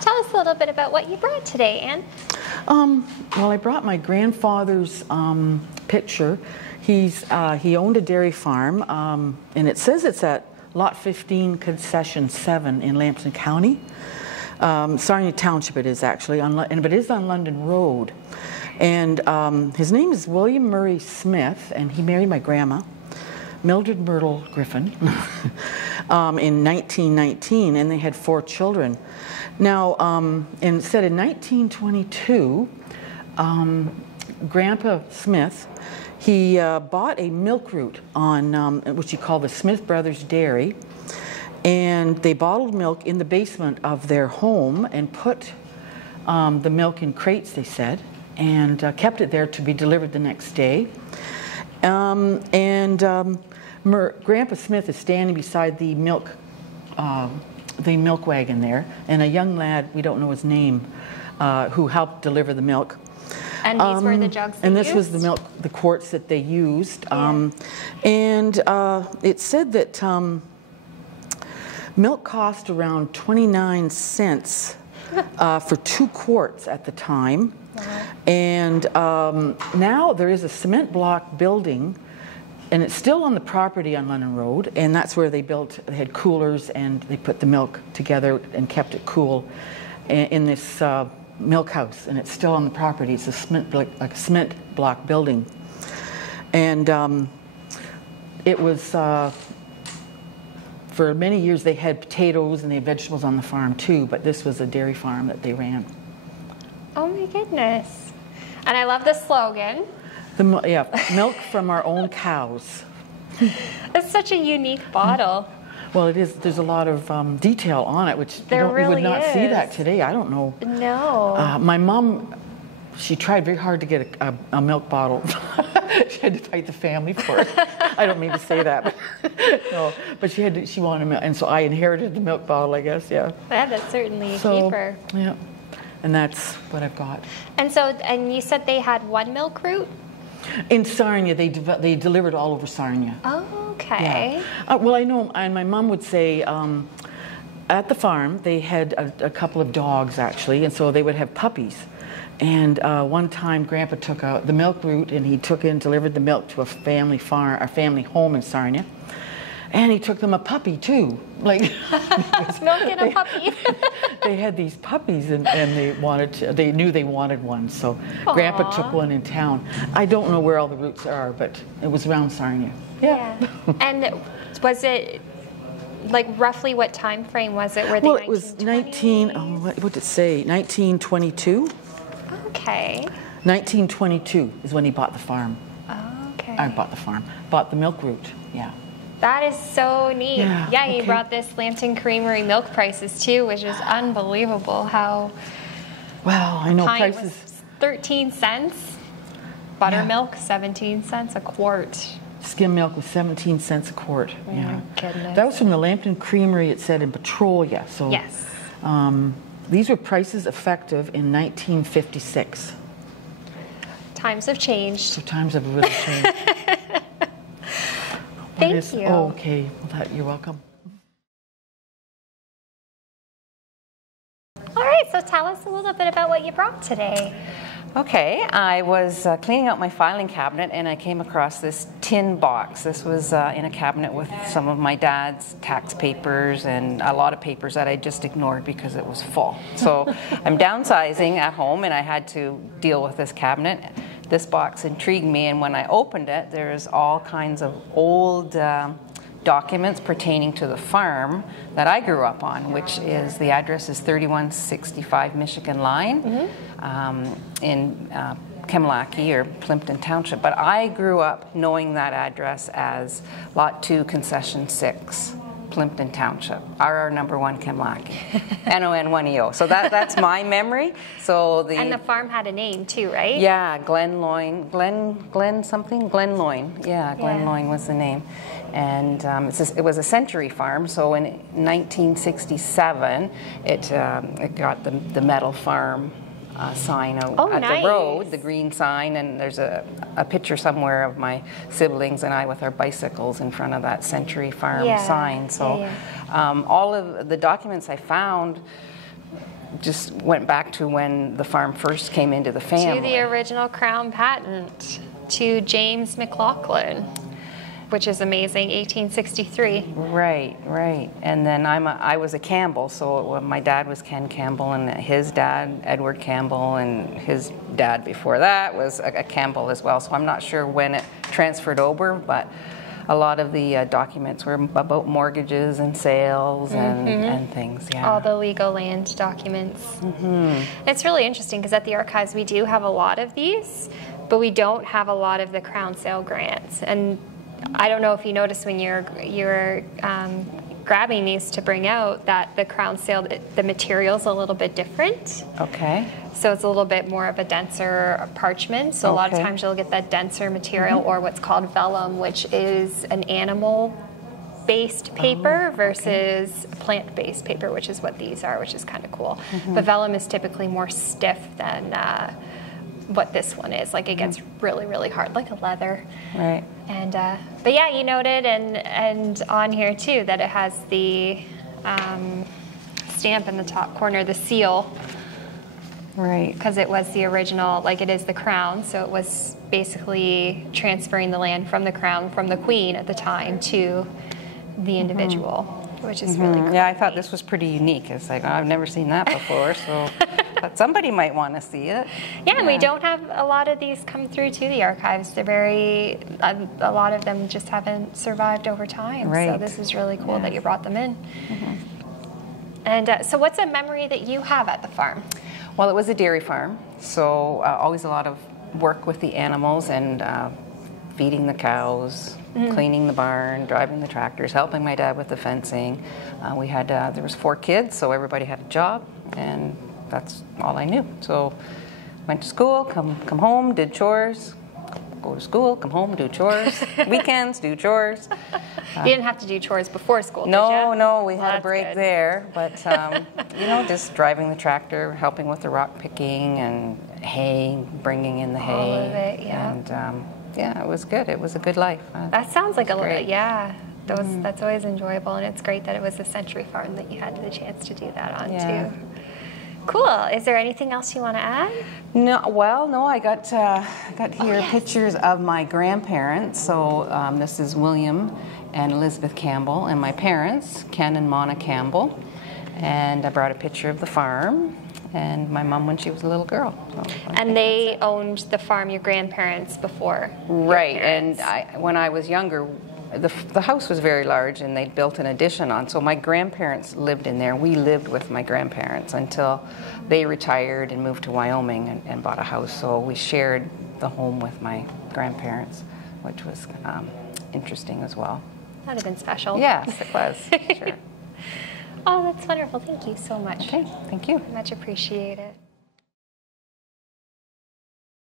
Tell us a little bit about what you brought today, Anne. Well, I brought my grandfather's picture. He owned a dairy farm, and it says it's at Lot 15, Concession 7 in Lambton County. Sarnia Township it is actually, but it is on London Road. And his name is William Murray Smith, and he married my grandma, Mildred Myrtle Griffin, in 1919, and they had 4 children. Now, and it said in 1922, Grandpa Smith, he bought a milk route on, which he called the Smith Brothers Dairy, and they bottled milk in the basement of their home and put the milk in crates, they said, and kept it there to be delivered the next day. Grandpa Smith is standing beside the milk wagon there, and a young lad, we don't know his name, who helped deliver the milk. And these were the jugs they And this used? was the milk, the quarts that they used. Yeah. It said that milk cost around 29 cents for 2 quarts at the time. Wow. And now there is a cement block building, and it's still on the property on London Road, and that's where they had coolers, and they put the milk together and kept it cool in this milk house, and it's still on the property. It's a cement block building. And it was, for many years they had potatoes and they had vegetables on the farm too, but this was a dairy farm that they ran. Oh my goodness. And I love the slogan. Milk from our own cows. It's such a unique bottle. Well, it is. There's a lot of detail on it, which you would not see that today. I don't know. No. My mom, she tried very hard to get a milk bottle. She had to fight the family for it. I don't mean to say that, but no. But she wanted milk, and so I inherited the milk bottle, I guess. Yeah. Yeah, that's certainly a keeper. Yeah, and that's what I've got. And you said they had one milk route? In Sarnia, they delivered all over Sarnia. Oh, okay. Yeah. Well, I know, and my mom would say at the farm they had a couple of dogs actually, and so they would have puppies. And one time, Grandpa took the milk route, and he delivered the milk to a family home in Sarnia. And he took them a puppy too, like milk and a puppy. They had these puppies, and they knew they wanted one, so Aww. Grandpa took one in town. I don't know where all the routes are, but it was around Sarnia. Yeah. And was it like roughly what time frame was it? Were they it was what did it say? 1922. Okay. 1922 is when he bought the farm. Oh, okay. Bought the milk route. Yeah. That is so neat. Yeah, okay. He brought this Lambton Creamery milk prices too, which is unbelievable how. Well, I know pint prices. Was 13 cents. Buttermilk, 17 cents a quart. Skim milk was 17 cents a quart. Oh my goodness. That was from the Lambton Creamery, it said, in Petrolia. So, yes. These were prices effective in 1956. Times have changed. So times have really changed. Thank you. Oh, okay. Well, you're welcome. All right, so tell us a little bit about what you brought today. Okay, I was cleaning out my filing cabinet, and I came across this tin box. This was in a cabinet with some of my dad's tax papers and a lot of papers that I just ignored because it was full. So I'm downsizing at home, and I had to deal with this cabinet. This box intrigued me, and when I opened it, there's all kinds of old documents pertaining to the farm that I grew up on, which is, the address is 3165 Michigan Line in Kemlaki or Plimpton Township. But I grew up knowing that address as Lot 2, Concession 6. Plimpton Township, RR number 1 Kemlaki, NON1EO. So that's my memory. And the farm had a name too, right? Yeah, Glen Loyne. Yeah, Glen Loyne was the name. And it was a century farm, so in 1967, it got the metal farm sign out at the road, the green sign, and there's a picture somewhere of my siblings and I with our bicycles in front of that Century Farm sign. So all of the documents I found just went back to when the farm first came into the family. To the original Crown patent, to James McLaughlin, which is amazing, 1863. Right, right. And then I was a Campbell, so my dad was Ken Campbell, and his dad, Edward Campbell, and his dad before that was a Campbell as well. So I'm not sure when it transferred over, but a lot of the documents were about mortgages and sales and things, yeah. All the legal land documents. It's really interesting because at the archives we do have a lot of these, but we don't have a lot of the Crown sale grants. And I don't know if you noticed when you're grabbing these to bring out that the Crown sale, the material's a little bit different. Okay. So it's a little bit more of a denser parchment. So a lot of times you'll get that denser material or what's called vellum, which is an animal-based paper versus plant-based paper, which is what these are, which is kind of cool. But vellum is typically more stiff than what this one is. Like it gets really, really hard, like a leather. Right. And but yeah, you noted and on here too that it has the stamp in the top corner, the seal. Right. Because it was the original, like it is the Crown, so it was basically transferring the land from the Crown, from the Queen at the time, to the individual, which is really cool. Yeah, I thought this was pretty unique. It's like, oh, I've never seen that before, so but somebody might want to see it. Yeah, and we don't have a lot of these come through to the archives. They're very, a lot of them just haven't survived over time. Right. So this is really cool that you brought them in. And so what's a memory that you have at the farm? Well, it was a dairy farm, so always a lot of work with the animals and feeding the cows, cleaning the barn, driving the tractors, helping my dad with the fencing. We had, there was 4 kids, so everybody had a job, and that's all I knew. So went to school, come home, did chores, go to school, come home, do chores, weekends, do chores. You didn't have to do chores before school, did No, you? no, we had a That's break good. there, but you know, just driving the tractor, helping with the rock picking and hay, bringing in the hay. All of it, yeah. And yeah, it was good. It was a good life. That sounds like a little, great. yeah. That's always enjoyable, and it's great that it was a century farm that you had the chance to do that on too. Cool. Is there anything else you want to add? No, well, no. I got here pictures of my grandparents. So this is William and Elizabeth Campbell, and my parents, Ken and Mona Campbell. And I brought a picture of the farm and my mom when she was a little girl. So and they owned the farm, your grandparents, before. Right. And when I was younger, the house was very large, and they'd built an addition on. So my grandparents lived in there. We lived with my grandparents until they retired and moved to Wyoming and bought a house. So we shared the home with my grandparents, which was interesting as well. That would have been special. Yes, it was. Sure. Oh, that's wonderful. Thank you so much. Okay, thank you. Much appreciated.